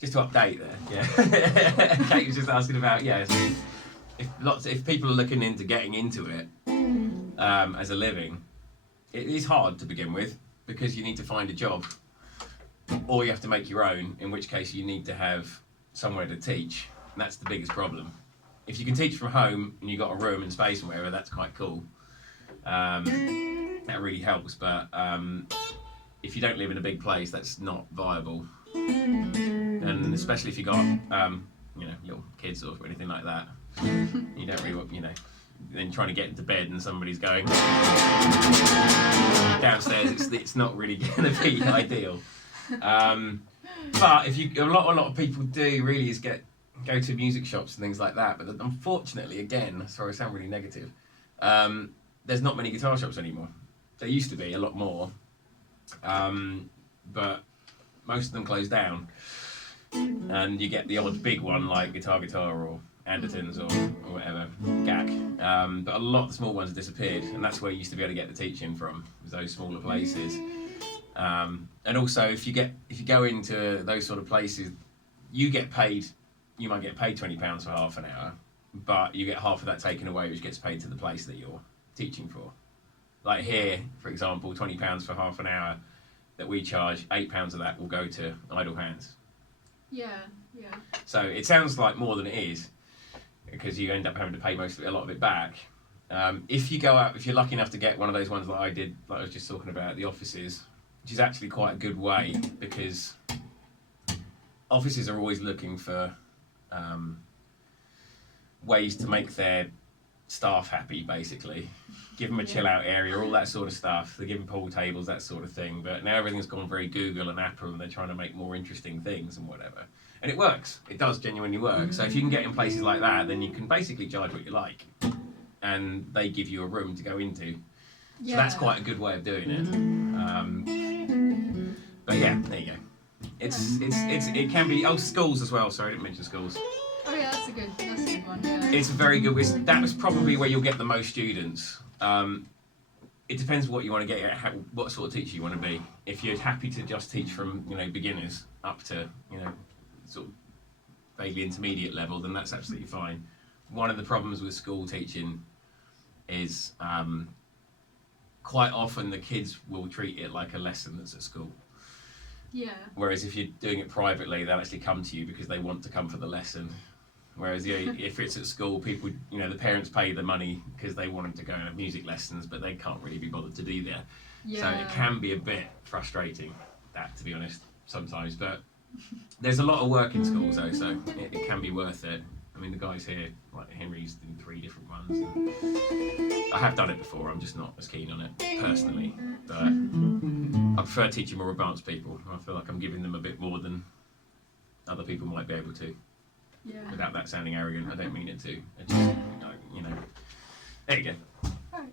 Just to update there, yeah. Kate was just asking about, so if people are looking into getting into it as a living, it is hard to begin with because you need to find a job, or you have to make your own, in which case you need to have somewhere to teach, and that's the biggest problem. If you can teach from home and you've got a room and space and whatever, that's quite cool. That really helps, but if you don't live in a big place, that's not viable. And especially if you got little kids or anything like that, you don't really then trying to get into bed and somebody's going downstairs, it's not really going to be ideal. But if a lot of people do really is go to music shops and things like that, but unfortunately, again, sorry I sound really negative, there's not many guitar shops anymore. There used to be a lot more, but most of them closed down, and you get the odd big one like Guitar or Anderton's or whatever, GAC, but a lot of the small ones have disappeared, and that's where you used to be able to get the teaching from, was those smaller places. And also if you go into those sort of places, you might get paid £20 for half an hour, but you get half of that taken away, which gets paid to the place that you're teaching for. Like here, for example, £20 for half an hour that we charge, £8 of that will go to idle hands. Yeah. So it sounds like more than it is, because you end up having to pay a lot of it back. If you go out, if you're lucky enough to get one of those ones that I did, like I was just talking about, the offices, which is actually quite a good way, because offices are always looking for ways to make their staff happy, basically. Give them a chill out area, all that sort of stuff. They give them pool tables, that sort of thing. But now everything's gone very Google and Apple, and they're trying to make more interesting things and whatever. And it works. It does genuinely work. So if you can get in places like that, then you can basically charge what you like, and they give you a room to go into. So that's quite a good way of doing it. But yeah, there you go. It can be. Oh, schools as well. Sorry, I didn't mention schools. Oh yeah, that's a good one. Yeah. It's very good. That was probably where you'll get the most students. It depends what you want to get at, what sort of teacher you want to be. If you're happy to just teach from beginners up to sort of vaguely intermediate level, then that's absolutely fine. One of the problems with school teaching is quite often the kids will treat it like a lesson that's at school. Yeah. Whereas if you're doing it privately, they'll actually come to you because they want to come for the lesson. Whereas if it's at school, people, the parents pay the money because they want them to go and have music lessons, but they can't really be bothered to do that. Yeah. So it can be a bit frustrating, that, to be honest, sometimes. But there's a lot of work in schools though, so it can be worth it. I mean, the guys here, like Henry's in 3 different ones. And I have done it before, I'm just not as keen on it personally. But I prefer teaching more advanced people. I feel like I'm giving them a bit more than other people might be able to. Yeah. Without that sounding arrogant, I don't mean it to. It just, there you go. Right.